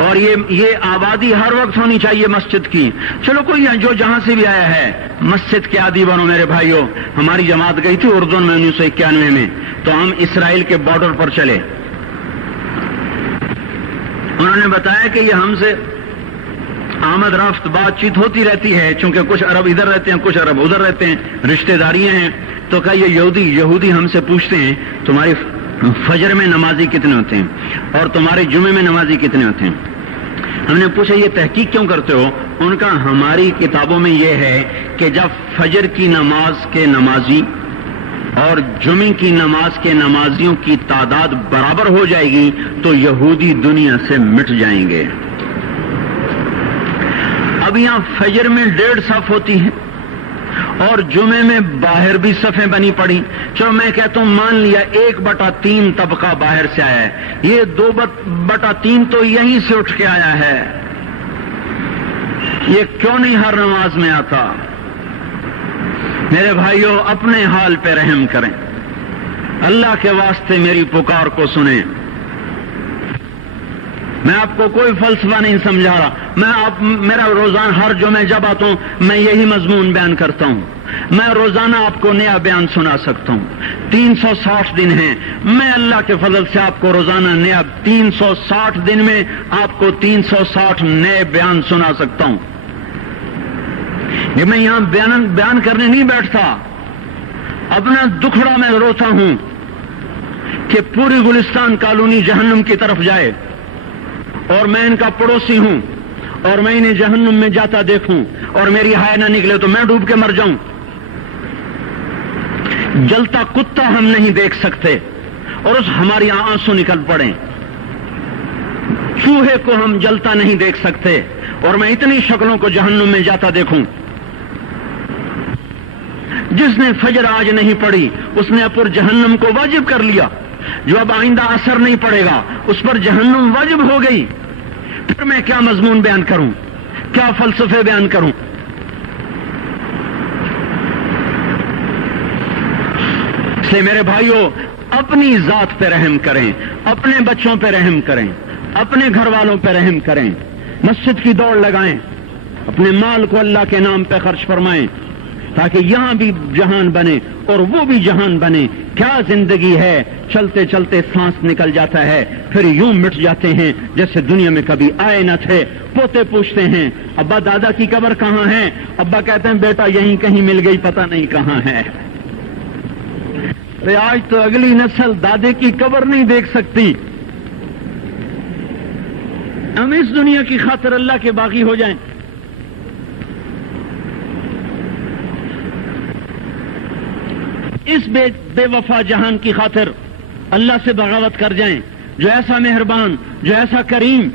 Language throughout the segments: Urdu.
اور یہ آبادی ہر وقت ہونی چاہیے مسجد کی. چلو کوئی جو جہاں سے بھی آیا ہے مسجد کے عادی بنو میرے بھائیوں. ہماری جماعت گئی تھی اردن میں 1991 میں, تو ہم اسرائیل کے بارڈر پر چلے. انہوں نے بتایا کہ یہ ہم سے آمد رفت بات چیت ہوتی رہتی ہے, چونکہ کچھ عرب ادھر رہتے ہیں کچھ عرب ادھر رہتے ہیں, رشتہ داریاں ہیں. تو کہا یہ یہودی ہم سے پوچھتے ہیں تمہاری فجر میں نمازی کتنے ہوتے ہیں اور تمہارے جمعے میں نمازی کتنے ہوتے ہیں. ہم نے پوچھا یہ تحقیق کیوں کرتے ہو؟ ان کا ہماری کتابوں میں یہ ہے کہ جب فجر کی نماز کے نمازی اور جمعے کی نماز کے نمازیوں کی تعداد برابر ہو جائے گی تو یہودی دنیا سے مٹ جائیں گے. اب یہاں فجر میں 1.5 صف ہوتی ہے اور جمعے میں باہر بھی صفیں بنی پڑی. چلو میں کہتا ہوں مان لیا 1/3 طبقہ باہر سے آیا ہے, یہ 2/3 تو یہیں سے اٹھ کے آیا ہے. یہ کیوں نہیں ہر نماز میں آتا؟ میرے بھائیوں اپنے حال پہ رحم کریں, اللہ کے واسطے میری پکار کو سنیں. میں آپ کو کوئی فلسفہ نہیں سمجھا رہا. میرا روزانہ ہر جمعہ جب آتا ہوں میں یہی مضمون بیان کرتا ہوں. میں روزانہ آپ کو نیا بیان سنا سکتا ہوں. 360 دن ہیں, میں اللہ کے فضل سے آپ کو روزانہ نیا 360 دن میں آپ کو 360 نئے بیان سنا سکتا ہوں. یہ میں یہاں بیان کرنے نہیں بیٹھتا, اپنا دکھڑا میں روتا ہوں کہ پوری گلستان کالونی جہنم کی طرف جائے اور میں ان کا پڑوسی ہوں اور میں انہیں جہنم میں جاتا دیکھوں اور میری ہائے نہ نکلے تو میں ڈوب کے مر جاؤں. جلتا کتا ہم نہیں دیکھ سکتے اور اس ہماری آنسو نکل پڑے. چوہے کو ہم جلتا نہیں دیکھ سکتے اور میں اتنی شکلوں کو جہنم میں جاتا دیکھوں. جس نے فجر آج نہیں پڑھی اس نے پر جہنم کو واجب کر لیا. جو اب آئندہ اثر نہیں پڑے گا اس پر جہنم واجب ہو گئی. پھر میں کیا مضمون بیان کروں, کیا فلسفے بیان کروں؟ اس لیے میرے بھائیوں اپنی ذات پہ رحم کریں, اپنے بچوں پہ رحم کریں, اپنے گھر والوں پہ رحم کریں. مسجد کی دوڑ لگائیں, اپنے مال کو اللہ کے نام پہ خرچ فرمائیں تاکہ یہاں بھی جہان بنے اور وہ بھی جہان بنے. کیا زندگی ہے, چلتے چلتے سانس نکل جاتا ہے پھر یوں مٹ جاتے ہیں جیسے دنیا میں کبھی آئے نہ تھے. پوتے پوچھتے ہیں ابا دادا کی قبر کہاں ہے؟ ابا کہتے ہیں بیٹا یہیں کہیں مل گئی, پتہ نہیں کہاں ہے. آج تو اگلی نسل دادے کی قبر نہیں دیکھ سکتی. ہم اس دنیا کی خاطر اللہ کے باغی ہو جائیں. اس بے وفا جہان کی خاطر اللہ سے بغاوت کر جائیں جو ایسا مہربان, جو ایسا کریم.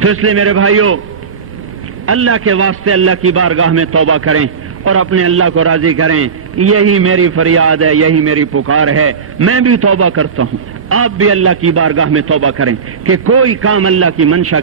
تو اس لیے میرے بھائیوں اللہ کے واسطے اللہ کی بارگاہ میں توبہ کریں اور اپنے اللہ کو راضی کریں. یہی میری فریاد ہے, یہی میری پکار ہے. میں بھی توبہ کرتا ہوں, آپ بھی اللہ کی بارگاہ میں توبہ کریں کہ کوئی کام اللہ کی منشا